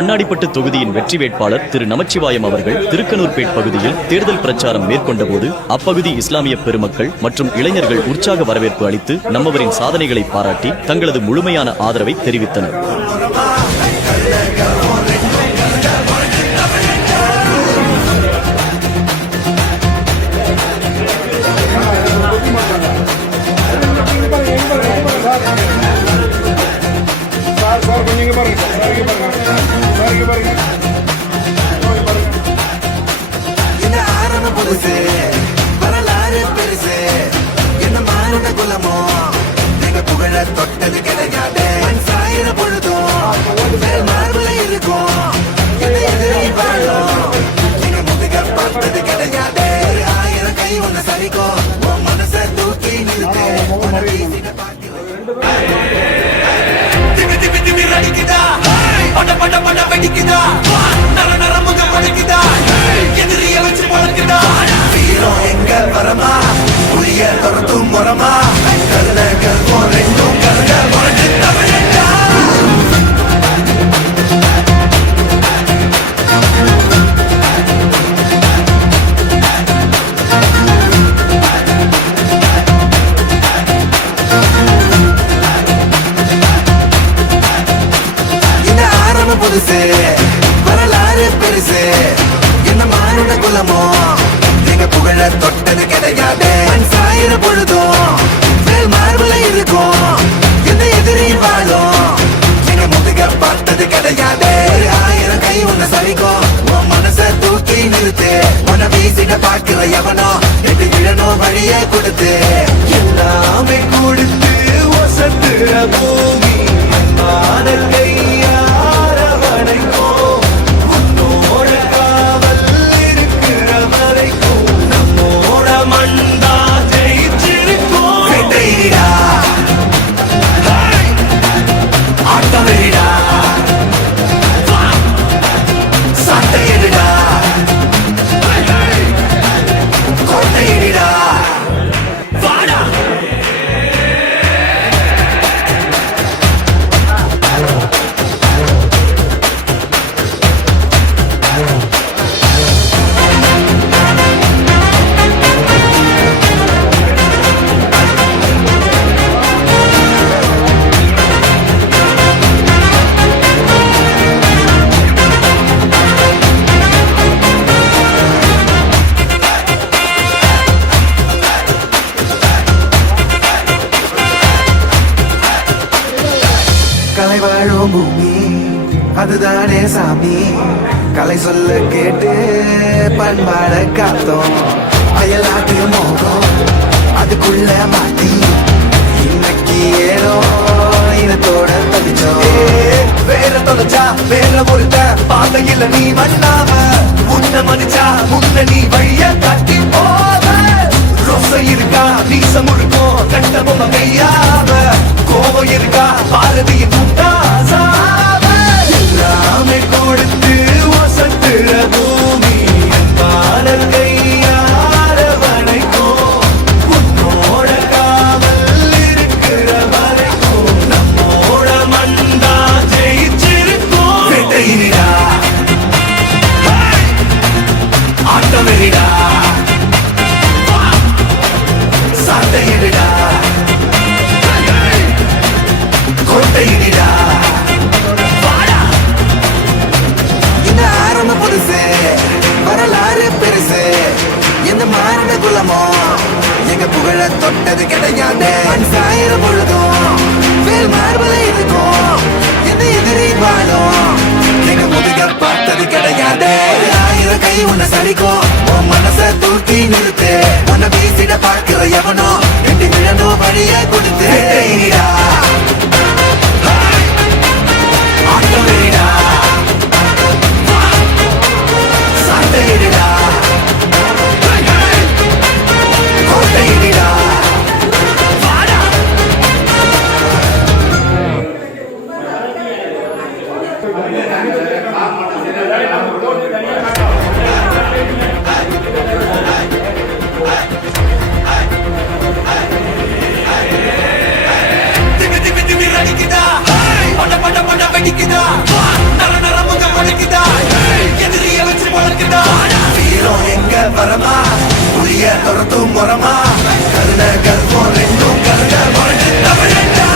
மண்ணாடிப்பட்டு தொகுதியின் வெற்றி வேட்பாளர் திரு நமச்சிவாயம் அவர்கள் திருக்கனூர்பேட் பகுதியில் தேர்தல் பிரச்சாரம் மேற்கொண்டபோது அப்பகுதி இஸ்லாமிய பெருமக்கள் மற்றும் இளைஞர்கள் உற்சாக வரவேற்பு அளித்து நம்மவரின் சாதனைகளை பாராட்டி தங்களது முழுமையான ஆதரவை தெரிவித்தனர். வரலாறு பெருசு என்ன மானுட குலமோ நீங்க புகழ தொட்டது கிடைக்காது சாயிர பொழுதும் மார்புல இருக்கும் நீங்க முதுக பார்த்தது கிடைக்காது 1000 கை ஒண்ணு சரிக்கும் உன் மனச தூக்கி நிறுத்து அடிக்குதா பட பட பட வெடிக்குதா நர நர முக படைக்குதா எதிரிய வச்சு பழக்குதா வீரம் எங்க வரமா புரிய துரத்தும் முறமா கருத கல்வம் ரெண்டும் கருத மறந்து தமிழா புதுசு வரலாறு பெருசு என்ன மானுட குலமோ நீங்க புகழ தொட்டது கிடைக்காது சாயிர பொழுதும் மார்புல இருக்கும் எந்த எதிரி வாழும் நீங்க முதுக பார்த்தது கிடைக்காது 1000 கை ஒண்ணு சரிக்கும் உன் மனச தூக்கி நிறுத்து உன வீசிட பாக்குற எவனோ எட்டு விழணும் வழிய கொடுத்து எல்லாமே கொடுத்து வசத்துற பூமி கையா பூமி அதுதானே சாமி கலை சொல்ல கேட்டு பண்பாட காத்தோம் அயலாட்டு மோகம் அதுக்குள்ள மாட்டி இன்னைக்கு ஏனோ இனத்தோட தவிச்சோம் வேற தொலைச்சா வேற ஒருத்த பாதையில நீ மண்ணாம உன்ன மதிச்சா உன்ன நீ வழிய கட்டி போத ரோசை இருக்கா வீசம் இருக்கும் கண்ட பொம்மை கையாம கோபம் இருக்கா பாரதியின் எல்லாமே கொடுத்து வசத்துற பூமி பாடல் கையார வரைக்கும் உன்னோட காவல் இருக்கிற வரைக்கும் நம்மோட மண்டா ஜெயிச்சிருக்கும் வெட்டையிடா ஆட்டமெரிடா சாட்டையிடா கோட்டையிடா வரலாறு பெருசு எந்த மானுட குலமோ எங்க புகழ தொட்டது கிடைக்காது சாயிர பொழுதும் மார்புல இருக்கும் எந்த எதிரி வாழும் எங்க முதுக பார்த்தது கிடைக்காது 1000 கை உன்னை சரிக்கும் உன் மனச தூக்கி நிறுத்து உன்னை வீசிட பார்க்கிற எவனோ எட்டு விழணும் வழிய கொடுத்து ஆட்டமெரிடா சாட்டையிடா கோட்டையிடா வரமா புரிய துரத்தும் முறமா கருண கர்ப்பம் ரெண்டும் கருண வாழ்ந்து தமிழண்டா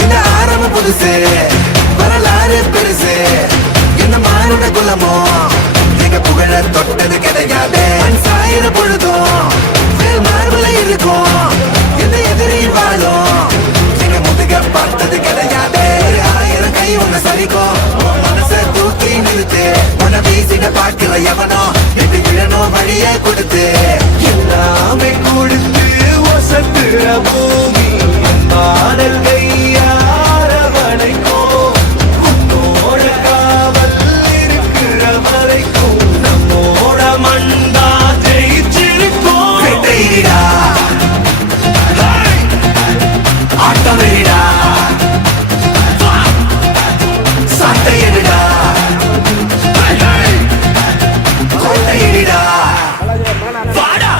இந்த ஆரம்பம் புதுசு வரலாறு பெருசு என்ன மானுட குலமோ எங்க புகழ தொட்டது கிடையாது சாயிர பொழுதும் மார்பல இருக்கும் எந்த எதிரியும் வாழும் எங்க முதுக பார்த்தது கிடையாது ஆயிரம் கை உன்னை சரிக்கும் மனச தூக்கி நிறுத்து உன்னை வீசிட பார்க்கிற எவனோ எட்டு விழனோ வழிய கொடுத்து எல்லாமே கொடுத்து வசத்துற பூமி பாடல் கையார வளைக்கும் உன்னோட காவல் இருக்கிற வரைக்கும் நம்மோட மண்டா ஜெயிச்சிருக்கும் வெட்டையிடா ஆட்டம் வெளிடா சட்டையிடா கோட்டையிடா வாடா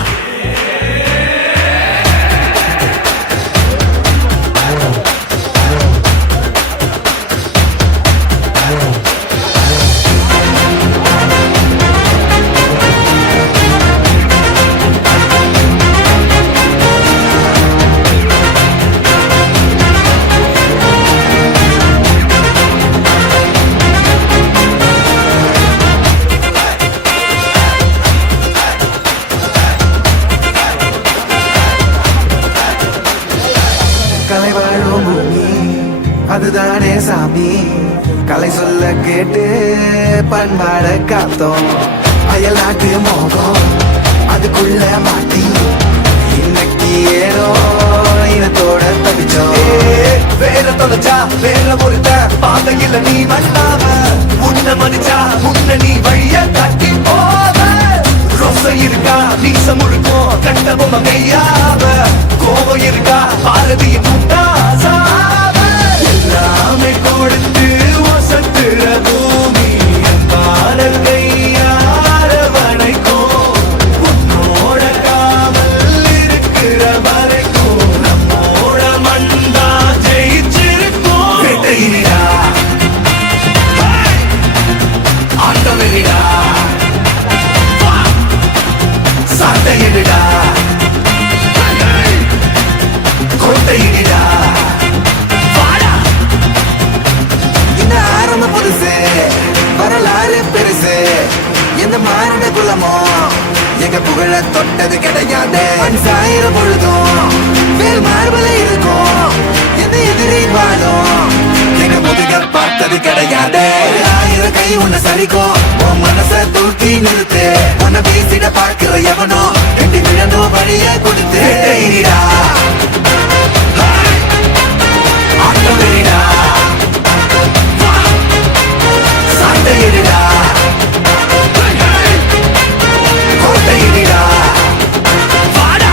கலை வாழும் பூமி அதுதானே சாமி கலை சொல்ல கேட்டு பண்பாட காத்தோம் அயல்நாட்டு மோகம் அதுக்குள்ள மாட்டி இன்னைக்கு ஏனோ இனத்தோட தவிச்சோம் வேற தொலைச்சா வேற ஒருத்த பாதையில நீ வந்தாம உன்ன மதிச்சா உன்ன நீ வழிய தட்டி போவ ரோசை இருக்கா நீசம் முழுக்கும் கண்ட பொம்மை மெய்யாவ கோபம் இருக்கா பாரதியின் முண்டாசாவ எல்லாமே கொடுத்து வசத்துற பூமி பாடல் கையார வளைக்கும் உன்னோட காவல் இருக்கிற வரைக்கும் நம்மோட மண்டா ஜெயிச்சிருக்கும் வெட்டையிடா ஆட்டம் வெளிடா சட்டையிடா கோட்டையிடா வாடா இந்த ஆரம்பம் புதுசு வரலாறு பெருசு எந்த மானிட குலமோ எங்க புகழ தொட்டது கிடையாது சாயிர பொழுதும் வேல் மார்பல இருக்கும் எந்த எதிரியும் வாழும் எங்க முதுக பார்த்தது கிடையாது ஆயிரம் கை உன்னை சரிக்கும் உன் மனச தூக்கி நிறுத்து உன்னை வீசிட பார்க்கிற எவனோ எட்டு விழனோ வழிய கொடுத்து வெட்டையிடா ஆட்டம் வெளிடா சட்டையிடா கோட்டையிடா வாடா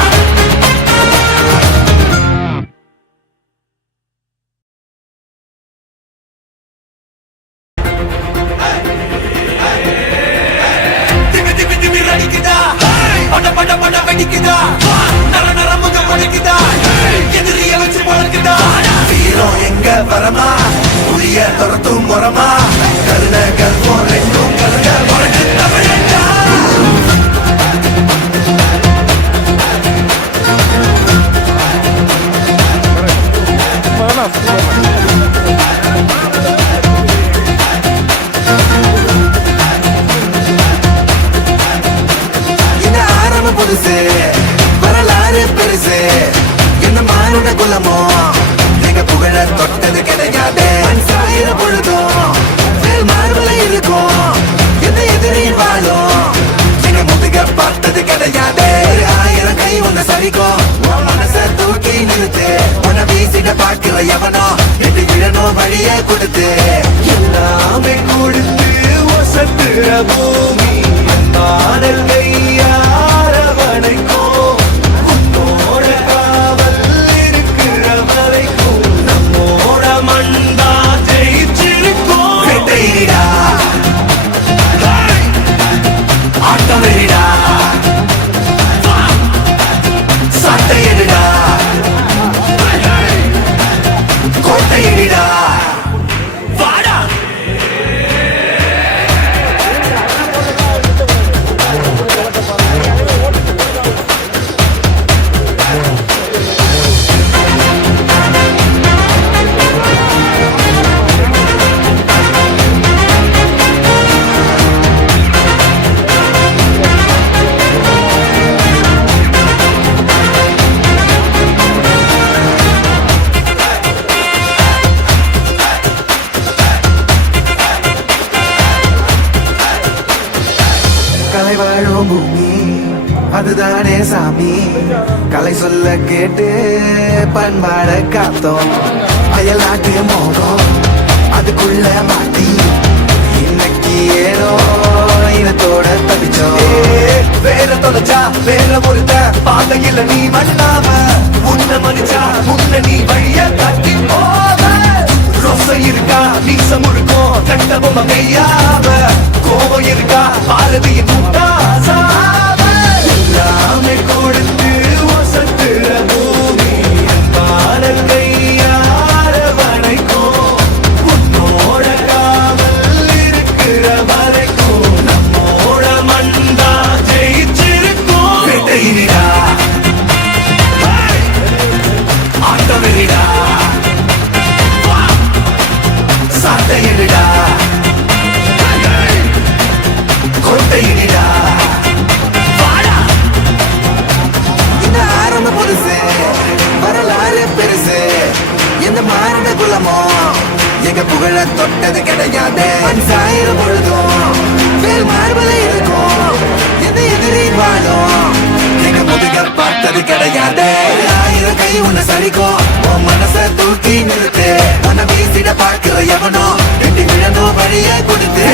திமி திமி திமி ரடிக்குதா பட பட பட வெடிக்குதா நர நர முக படைக்குதா எதிரிய வச்சு பழக்குதா வீரம் எங்க வரமா புரிய துரத்தும் முறமா கருண கர்ப்பம் ரெண்டும் கருண வாழ்ந்து தமிழண்டா இந்த ஆரம்பம் புதுசு வரலாறு பெருசு என்ன மானுட குலமோ எங்க புகழ தொட்டது கிடையாது சாயிர பொழுதும் மார்பல இருக்கும் எந்த எதிரியும் வாழும் எங்க முதுக பார்த்தது கிடையாது ஆயிரம் கை உன்னை சரிக்கும் உன் மனச தூக்கி நிறுத்து உன்னை வீசிட பார்க்கிற எவனோ எட்டு விழனோ வழிய கொடுத்து எல்லாமே கொடுத்து வசத்துற பூமி பாடல் கையார வளைக்கும் உன்னோட காவல் இருக்கிற வரைக்கும் நம்மோட மண்டா ஜெயிச்சிருக்கும் வெட்டையிடா ஆட்டம் வெளிடா அதுதானே சாமி கலை சொல்ல கேட்டு பண்பாட காத்தோம் அயல்நாட்டு மோகம் அதுக்குள்ள மாட்டி இன்னைக்கு ஏனோ இனத்தோட தப்பிச்சோம் வேற தொலைச்சா வேற ஒருத்த பாதையில நீ மண்ணாம உன்ன மனுச்சா உன்ன நீ வழிய தட்டி போவ ரோசை இருக்கா நீசம் முழுக்கும் கண்டபொம்ம மெய்யாவ கோபம் இருக்கா பாரதியின் முட்டாசாவ எல்லாமே கொடுத்து வசத்துற பூமி பாடல் கையார வரைக்கும் உன்னோட காவல் இருக்கிற வரைக்கும் நம்மோட மண்டா ஜெயிச்சிருக்கும் வெட்டையிடா ஆட்டமிடா சாட்டையிடா கொட்டையிடா இந்த ஆரம்ப புதுசு வரலாறு பெருசு எந்த மாறின குலமோ எங்க புகழ தொட்டது கிடையாது சாயிரம் பொழுதும் வேல் மார்பல இருக்கும் எந்த எதிரி வாழும் எங்க முதுக பார்த்தது கிடையாது ஆயிரம் கை உன்னை சரிக்கும் உன் மனச தூக்கி நிறுத்து உன்னை வீசிட பார்க்கிற எவனோ வெட்டி விழணும் வழிய கொடுத்து